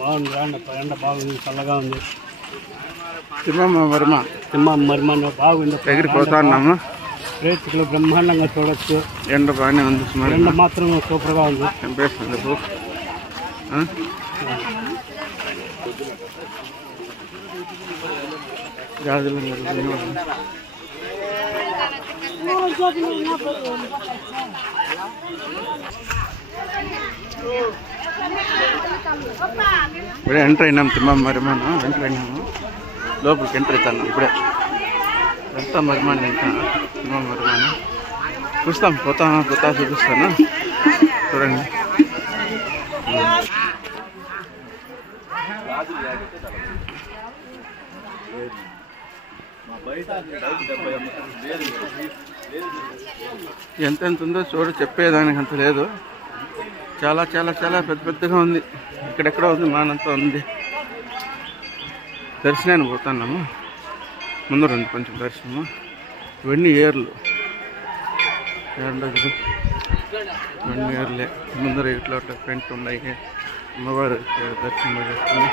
బాగుంది. ఎండ బాగుంది, చల్లగా ఉంది. తిమ్మమ్మ బాగుంది. దగ్గరికి పోతా ఉన్నాము. ప్రేక్షకులు బ్రహ్మాండంగా చూడొచ్చు. ఎండ బాగానే ఉంది. ఎండ మాత్రం సూపర్గా ఉంది. ఇప్పుడే ఎంటర్ అయినాం. తిమ్మమ్మ ఎంటర్ అయినాము. లోపలికి ఎంటర్ అవుతాను. ఇప్పుడే వెళ్తాం. మరిమాన్ వెళ్తాను. తిమ్మమ్మ చూస్తాం. పోతా చూపిస్తాను. చూడండి. ఎంత ఉందో చూడు, చెప్పేదానికి అంత లేదు. చాలా చాలా చాలా పెద్దగా ఉంది. ఇక్కడెక్కడ ఉంది, మానంతా ఉంది. దర్శనానికి పోతున్నాము. ముందర ఉంది కొంచెం దర్శనము. ఇవన్నీ ఏర్లు, ఇవన్నీ ఏర్లే. ముందర ఇట్లా ఫ్రంట్ ఉన్నాయి. అమ్మవారు దర్శనం చేసుకుని